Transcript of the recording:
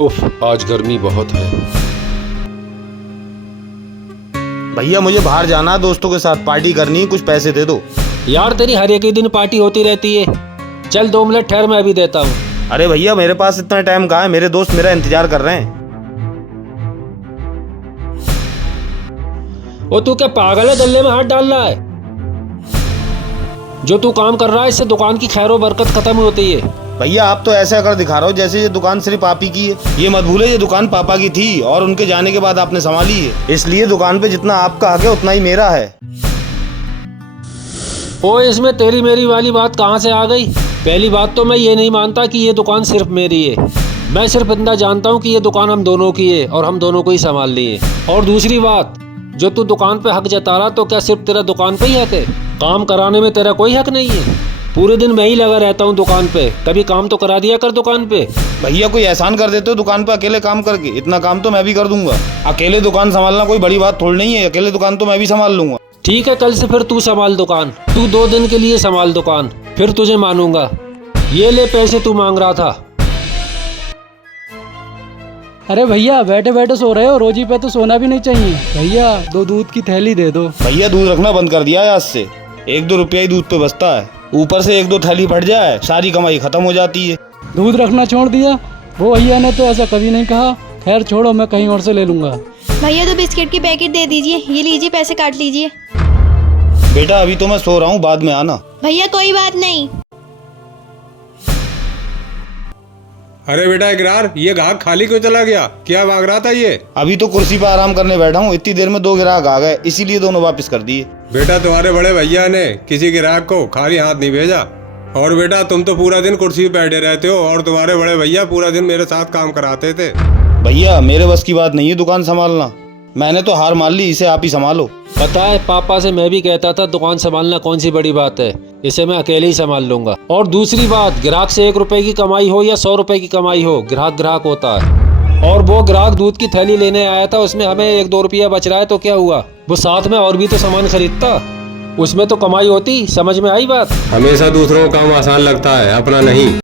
उफ, आज गर्मी बहुत है। भैया मुझे बाहर जाना है, दोस्तों के साथ पार्टी करनी है, कुछ पैसे दे दो। यार तेरी हर एक ही दिन पार्टी होती रहती है। चल 2 मिनट ठहर, मैं अभी देता हूँ। अरे भैया मेरे पास इतना टाइम कहाँ है, मेरे दोस्त मेरा इंतजार कर रहे हैं। ओ तू क्या पागल है, गले में हाथ डाल रहा है? जो तू काम कर रहा है इससे दुकान की खैरो बरकत खत्म होती है। भैया आप तो ऐसा कर दिखा रहे हो जैसे ये दुकान सिर्फ आप ही की है। ये मत भूले ये दुकान पापा की थी और उनके जाने के बाद आपने संभाली है, इसलिए दुकान पे जितना आपका हक है उतना ही मेरा है। ओ इसमें तेरी मेरी वाली बात कहाँ से आ गई? पहली बात तो मैं ये नहीं मानता कि ये दुकान सिर्फ मेरी है। मैं सिर्फ इतना जानता हूँ कि ये दुकान हम दोनों की है और हम दोनों को ही संभालनी है। और दूसरी बात, जो तू दुकान पे हक जता रहा तो क्या सिर्फ तेरा दुकान पे ही हक है? काम कराने में तेरा कोई हक नहीं है? पूरे दिन मैं ही लगा रहता हूँ दुकान पे, कभी काम तो करा दिया कर दुकान पे। भैया कोई एहसान कर देते हो दुकान पे अकेले काम करके? इतना काम तो मैं भी कर दूंगा। अकेले दुकान संभालना कोई बड़ी बात थोड़ी नहीं है, अकेले दुकान तो मैं भी संभाल लूंगा। ठीक है, कल से फिर तू संभाल दुकान। तू 2 दिन के लिए संभाल दुकान, फिर तुझे मानूंगा। ये ले पैसे तू मांग रहा था। अरे भैया बैठे बैठे सो रहे हो, रोजी पे तो सोना भी नहीं चाहिए। भैया 2 दूध की थैली दे दो। भैया दूध रखना बंद कर दिया है आज से, 1-2 रुपया ही दूध पे बचता है, ऊपर से 1-2 थैली फट जाए सारी कमाई खत्म हो जाती है। दूध रखना छोड़ दिया? वो भैया ने तो ऐसा कभी नहीं कहा। खैर छोड़ो, मैं कहीं और से ले लूंगा। भैया 2 बिस्किट की पैकेट दे दीजिए, ये लीजिए पैसे काट लीजिए। बेटा अभी तो मैं सो रहा हूँ, बाद में आना। भैया कोई बात नहीं। अरे बेटा इकरार, ये ग्राहक खाली क्यों चला गया? क्या मांग रहा था ये? अभी तो कुर्सी पे आराम करने बैठा हूँ, इतनी देर में 2 ग्राहक आ गए, इसीलिए दोनों वापस कर दिए। बेटा तुम्हारे बड़े भैया ने किसी ग्राहक को खाली हाथ नहीं भेजा। और बेटा तुम तो पूरा दिन कुर्सी पे बैठे रहते हो और तुम्हारे बड़े भैया पूरा दिन मेरे साथ काम कराते थे। भैया मेरे बस की बात नहीं है दुकान संभालना, मैंने तो हार मान ली, इसे आप ही संभालो। पता है पापा से मैं भी कहता था दुकान संभालना कौन सी बड़ी बात है, इसे मैं अकेले ही संभाल लूंगा। और दूसरी बात, ग्राहक से 1 रुपए की कमाई हो या 100 रुपए की कमाई हो, ग्राहक ग्राहक होता है। और वो ग्राहक दूध की थैली लेने आया था, उसमें हमें 1-2 रुपया बच रहा है तो क्या हुआ? वो साथ में और भी तो सामान खरीदता, उसमें तो कमाई होती। समझ में आई बात? हमेशा दूसरों का काम आसान लगता है, अपना नहीं।